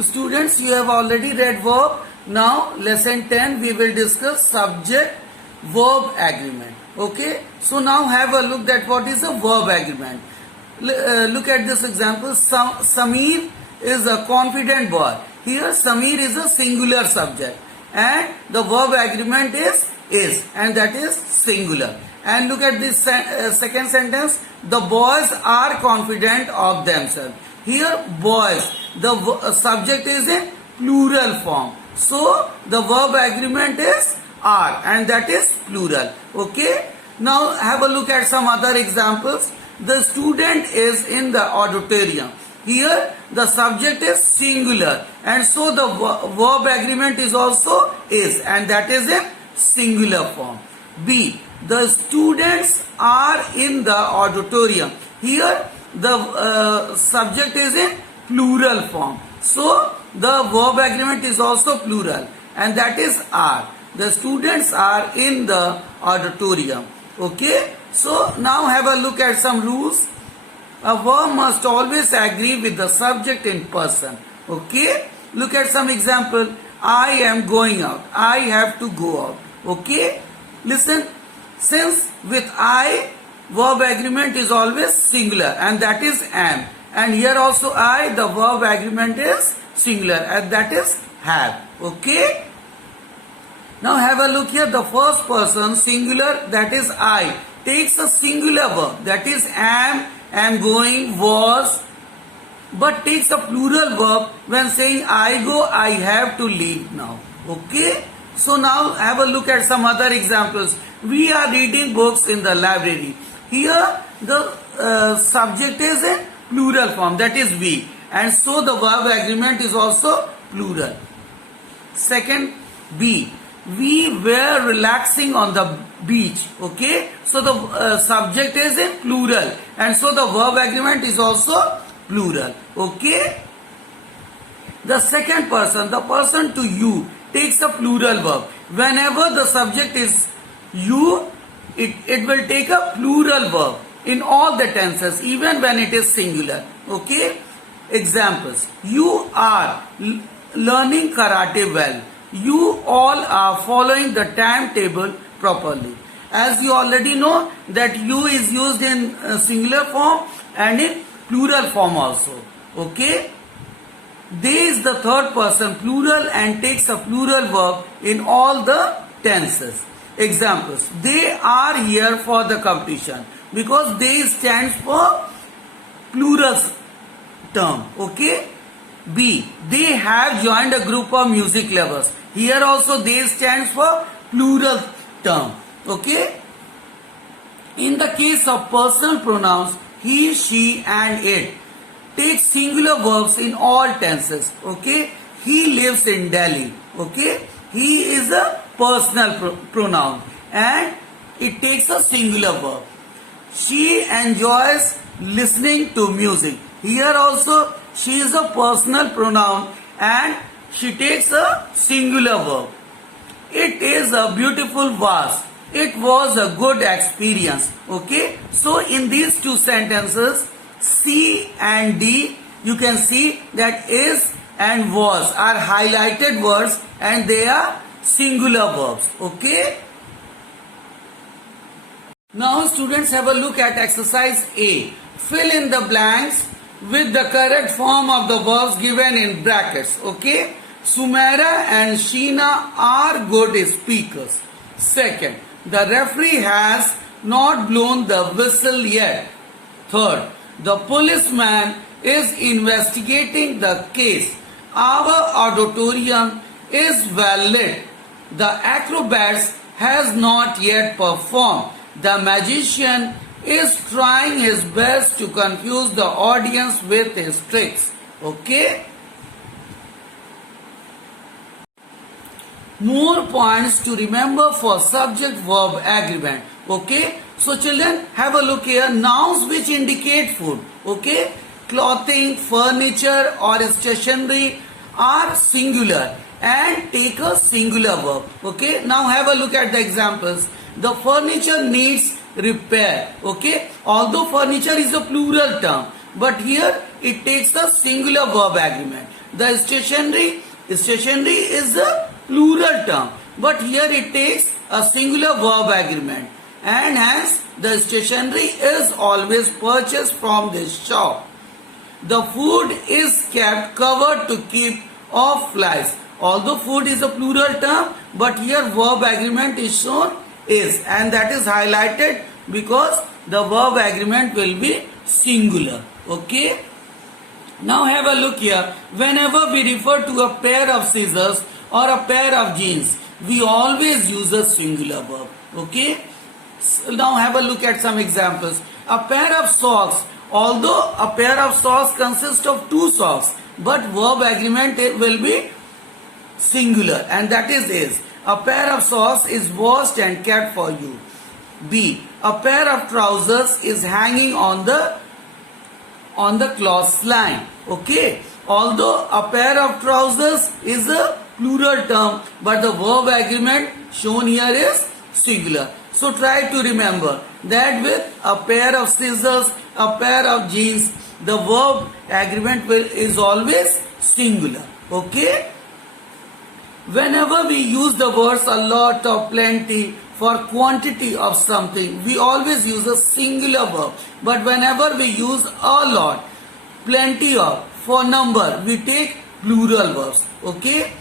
Students, you have already read verb. Now lesson 10 we will discuss subject verb agreement. Okay, so now have a look at what is a verb agreement. Look at this example. Samir is a confident boy. Here Samir is a singular subject and the verb agreement is, and that is singular. And look at this second sentence. The boys are confident of themselves. Here boys, the subject is in plural form. So the verb agreement is are, and that is plural. Okay. Now have a look at some other examples. The student is in the auditorium. Here the subject is singular, and so the verb agreement is also is, and that is in singular form. B. The students are in the auditorium. Here the subject is in plural form. So the verb agreement is also plural, and that is are. The students are in the auditorium. Okay. So now have a look at some rules. A verb must always agree with the subject in person. Okay. Look at some example. I am going out. I have to go out. Okay. Listen. Since with I, verb agreement is always singular, and that is am. And here also I, the verb agreement is singular, and that is have. Okay. Now have a look here. The first person singular, that is I, takes a singular verb, that is am going, was, but takes a plural verb when saying I go, I have to leave now. Okay. So now have a look at some other examples. We are reading books in the library. Here the subject is in plural form, that is we, and so the verb agreement is also plural. Second, B. We were relaxing on the beach. Okay. So the subject is in plural, and so the verb agreement is also plural. Okay. The second person, the person to you, takes a plural verb. Whenever the subject is you, it will take a plural verb in all the tenses, even when it is singular. Okay. Examples. You are learning karate well. You all are following the timetable properly. As you already know that you is used in singular form and in plural form also. Okay. They is the third person plural and takes a plural verb in all the tenses. Examples. They are here for the competition, because they stands for plural term. Okay. B. They have joined a group of music lovers. Here also they stands for plural term. Okay. In the case of personal pronouns, he, she and it, take singular verbs in all tenses. Okay. He lives in Delhi. Okay. He is a personal pronoun and it takes a singular verb. She enjoys listening to music. Here also she is a personal pronoun and she takes a singular verb. It is a beautiful vase. It was a good experience. Okay. So in these two sentences, C and D, you can see that is and was are highlighted words and they are singular verbs. Okay. Now students, have a look at exercise A. Fill in the blanks with the correct form of the verbs given in brackets. Okay. Sumaira and Sheena are good speakers. Second, the referee has not blown the whistle yet. Third, the policeman is investigating the case. Our auditorium is well lit. The acrobats has not yet performed. The magician is trying his best to confuse the audience with his tricks. Okay. More points to remember for subject verb agreement. Okay. So children, have a look here. Nouns which indicate food. Okay. Clothing, furniture or stationery are singular and take a singular verb. Okay. Now have a look at the examples. The furniture needs repair. Okay. Although furniture is a plural term, but here it takes a singular verb agreement. The stationery is a plural term, but here it takes a singular verb agreement, and hence the stationery is always purchased from this shop. The food is kept covered to keep off flies. Although food is a plural term, but here verb agreement is shown is, and that is highlighted because the verb agreement will be singular. Okay. Now have a look here. Whenever we refer to a pair of scissors or a pair of jeans, we always use a singular verb. Okay. So now have a look at some examples. A pair of socks. Although a pair of socks consists of two socks, but verb agreement will be singular, and that is. A pair of socks is washed and kept for you. B. A pair of trousers is hanging on the clothesline. Okay. Although a pair of trousers is a plural term, but the verb agreement shown here is singular. So try to remember that with a pair of scissors, a pair of jeans, the verb agreement is always singular. Okay. Whenever we use the words a lot or plenty for quantity of something, we always use a singular verb. But whenever we use a lot, plenty of, for number, we take plural verbs. Okay.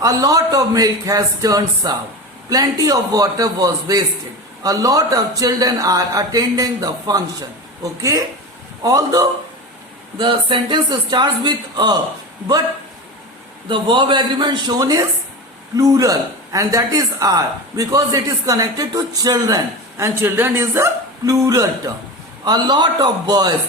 A lot of milk has turned sour. Plenty of water was wasted. A lot of children are attending the function. Okay. Although the sentence starts with a, but the verb agreement shown is plural, and that is are, because it is connected to children, and children is a plural term. A lot of boys.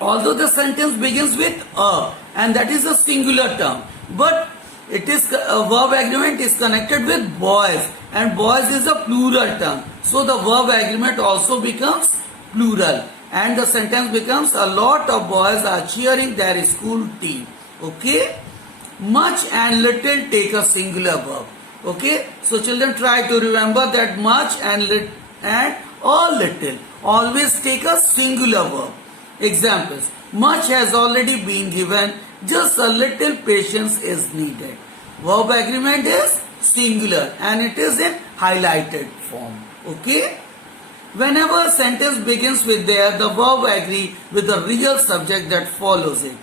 Although the sentence begins with a, and that is a singular term, but it is a verb agreement is connected with boys, and boys is a plural term. So the verb agreement also becomes plural, and the sentence becomes a lot of boys are cheering their school team. Okay. Much and little take a singular verb. Okay. So children, try to remember that much and or little always take a singular verb. Examples. Much has already been given, just a little patience is needed. Verb agreement is singular, and it is in highlighted form. Okay. Whenever a sentence begins with there, the verb agree with the real subject that follows it.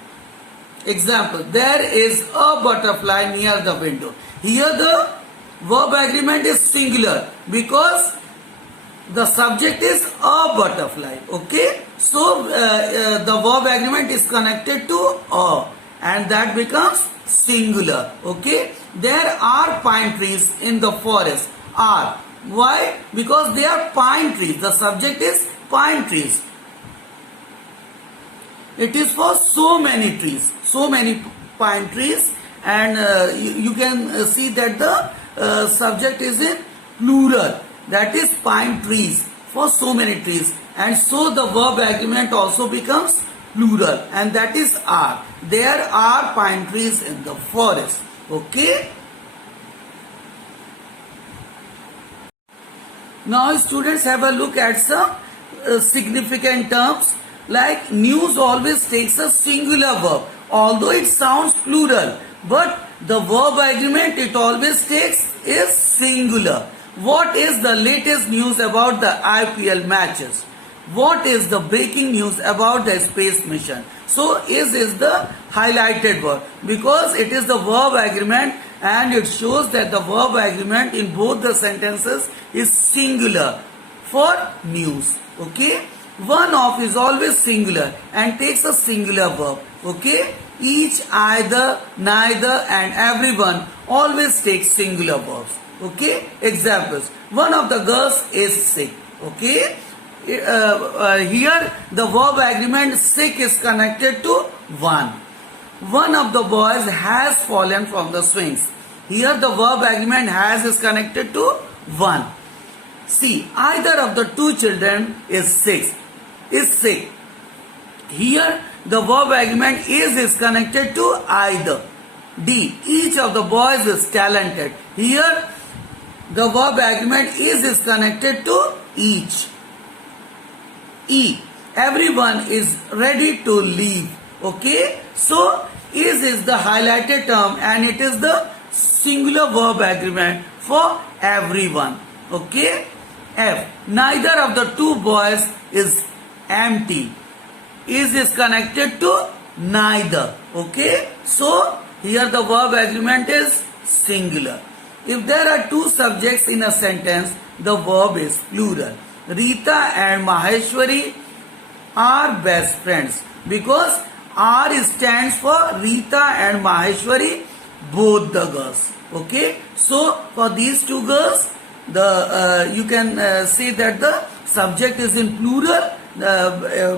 Example. There is a butterfly near the window. Here the verb agreement is singular because the subject is a butterfly. Okay. So the verb agreement is connected to a, and that becomes singular. Okay. There are pine trees in the forest. Are. Why? Because they are pine trees. The subject is pine trees. It is for so many trees, so many pine trees, and you can see that the subject is in plural. That is pine trees, for so many trees, and so the verb agreement also becomes plural, and that is are. There are pine trees in the forest. Okay. Now students, have a look at some significant terms. Like news always takes a singular verb, although it sounds plural, but the verb agreement it always takes is singular. What is the latest news about the IPL matches? What is the breaking news about the space mission? So is the highlighted verb because it is the verb agreement, and it shows that the verb agreement in both the sentences is singular for news. Okay. One of is always singular and takes a singular verb. Okay. Each, either, neither, and everyone always takes singular verbs. Okay. Examples. One of the girls is sick. Okay. Here the verb agreement sick is connected to one. One of the boys has fallen from the swings. Here the verb agreement has is connected to one. C. Either of the two children is sick. Here the verb agreement is connected to either. D. Each of the boys is talented. Here the verb agreement is connected to each. E. Everyone is ready to leave. Okay. So is the highlighted term and it is the singular verb agreement for everyone. Okay. F. Neither of the two boys is empty. Is connected to neither. Okay. So here the verb agreement is singular. If there are two subjects in a sentence, the verb is plural. Rita and Maheshwari are best friends because R stands for Rita and Maheshwari, both the girls. Okay. So for these two girls, you can say that the subject is in plural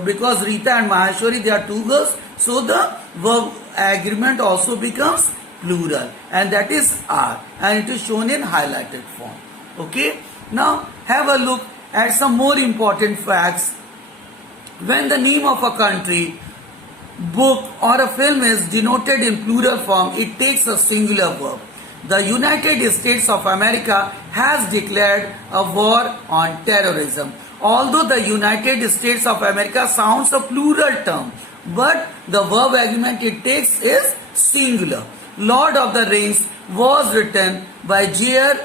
because Rita and Maheshwari, they are two girls. So the verb agreement also becomes plural, and that is R, and it is shown in highlighted form. Okay. Now have a look at some more important facts. When the name of a country, book or a film is denoted in plural form, it takes a singular verb. The United States of America has declared a war on terrorism. Although the United States of America sounds a plural term, but the verb agreement it takes is singular. Lord of the Rings was written by J.R.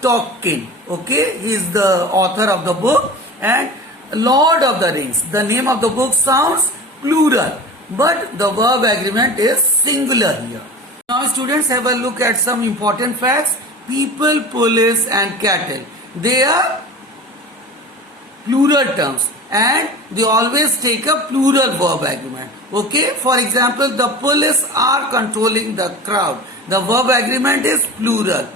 Tolkien. Okay, he is the author of the book, and Lord of the Rings, the name of the book sounds plural, but the verb agreement is singular here. Now students, have a look at some important facts. People, police and cattle, they are plural terms and they always take a plural verb agreement. Okay, for example, the police are controlling the crowd. The verb agreement is plural.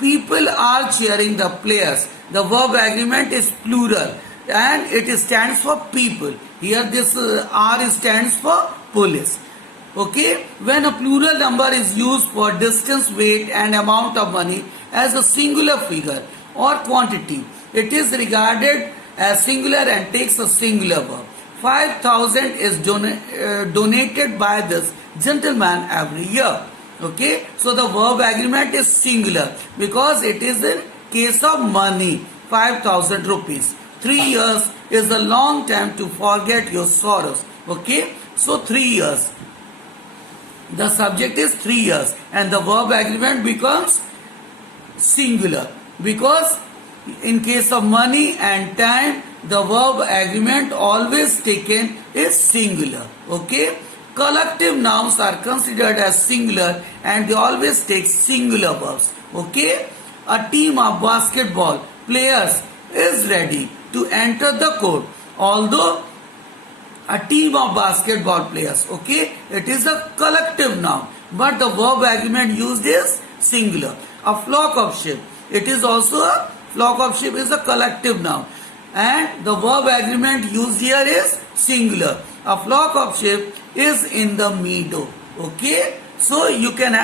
People are cheering the players. The verb agreement is plural and it stands for people. Here this R stands for police. Okay, when a plural number is used for distance, weight and amount of money as a singular figure or quantity, it is regarded as singular and takes a singular verb. 5,000 is donated by this gentleman every year. Okay, so the verb agreement is singular because it is in case of money, 5,000 rupees. 3 years is a long time to forget your sorrows. Okay, so 3 years. The subject is 3 years and the verb agreement becomes singular because in case of money and time, the verb agreement always taken is singular. Okay, collective nouns are considered as singular and they always take singular verbs. Okay, a team of basketball players is ready to enter the court. Although a team of basketball players, okay, it is a collective noun, but the verb agreement used is singular. A flock of sheep, it is also a flock of sheep is a collective noun and the verb agreement used here is singular. A flock of sheep is in the meadow. Okay, so you can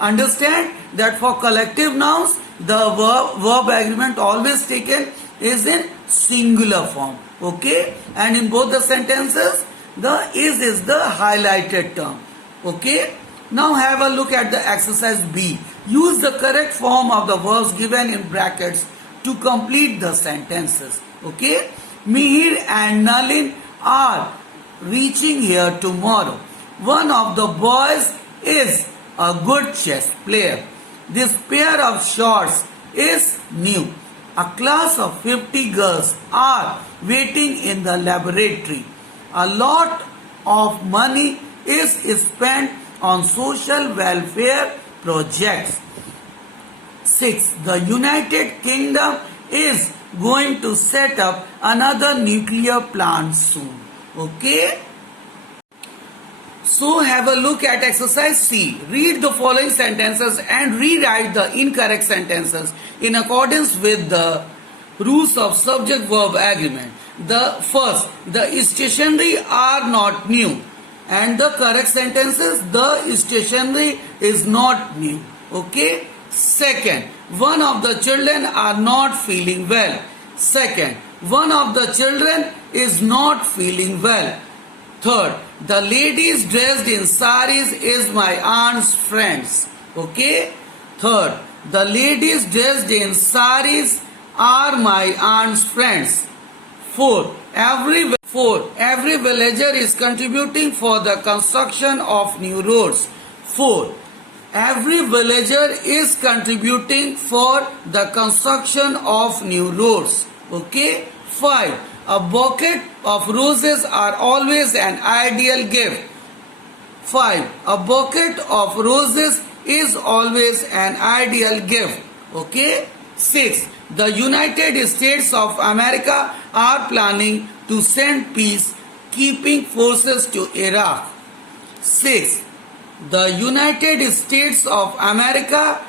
understand that for collective nouns the verb agreement always taken is in singular form. Okay, and in both the sentences the is the highlighted term. Okay, now have a look at the exercise B. Use the correct form of the verbs given in brackets to complete the sentences. Okay, Mihir and Nalin are reaching here tomorrow. One of the boys is a good chess player. This pair of shorts is new. A class of 50 girls are waiting in the laboratory. A lot of money is spent on social welfare projects. 6. The United Kingdom is going to set up another nuclear plant soon. Okay. So have a look at exercise C. Read the following sentences and rewrite the incorrect sentences in accordance with the rules of subject-verb agreement. The first, the stationery are not new. And the correct sentence is the stationery is not new. Okay. Second, one of the children are not feeling well. Second, one of the children is not feeling well. Third, the ladies dressed in saris is my aunt's friends. Okay. Third, the ladies dressed in saris are my aunt's friends. Fourth, 4. Every villager is contributing for the construction of new roads. 4. Every villager is contributing for the construction of new roads. Okay. 5. A bouquet of roses are always an ideal gift. 5. A bouquet of roses is always an ideal gift. Okay. 6. The United States of America are planning to send peacekeeping forces to Iraq. 6. The United States of America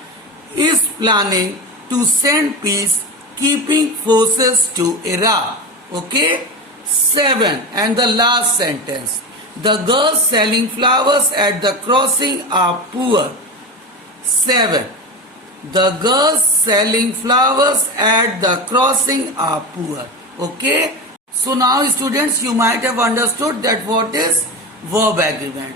is planning to send peacekeeping forces to Iraq. Okay. 7. And the last sentence. The girls selling flowers at the crossing are poor. 7. The girls selling flowers at the crossing are poor. Okay. So now students, you might have understood that what is verb agreement.